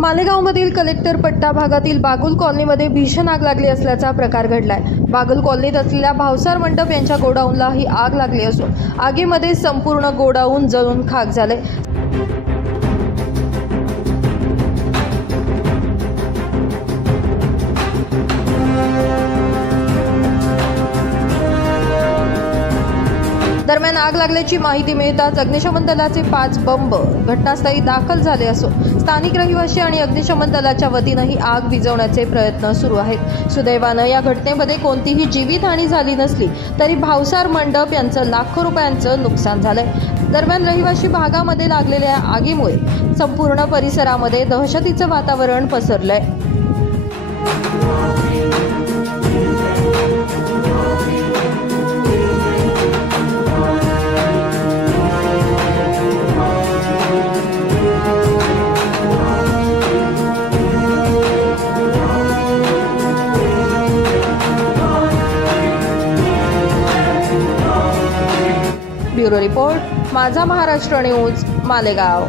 मालेगावमधील collector पट्टा भागातील बागुल कॉलनीमध्ये भीषण आग लागली असल्याचा प्रकार घडलाय। बागुल कॉलनीत असलेल्या भावसार मंडप यांच्या गोडाऊनला ही आग लागली असून आगीमध्ये संपूर्ण गोडाऊन जळून खाक झाले। दरम्यान आग लागल्याची माहिती मिळताच अग्निशमन दलाचे 5 बंब घटनास्थळी दाखल झाले असून स्थानिक रहिवासी आणि अग्निशमन दलाच्या वतीने आग विझवण्याचे प्रयत्न सुरू आहेत। सुदैवाने या घटनेमध्ये कोणतीही जीवितहानी झाली नसली तरी भावसार मंडप यांचं लाखो रुपयांचं नुकसान झालंय। दरम्यान रहिवासी भागामध्ये लागलेल्या आगीमुळे संपूर्ण परिसरामध्ये दहशतीचं वातावरण पसरलंय। ब्युरो रिपोर्ट, माझा महाराष्ट्र न्यूज, मालेगाव।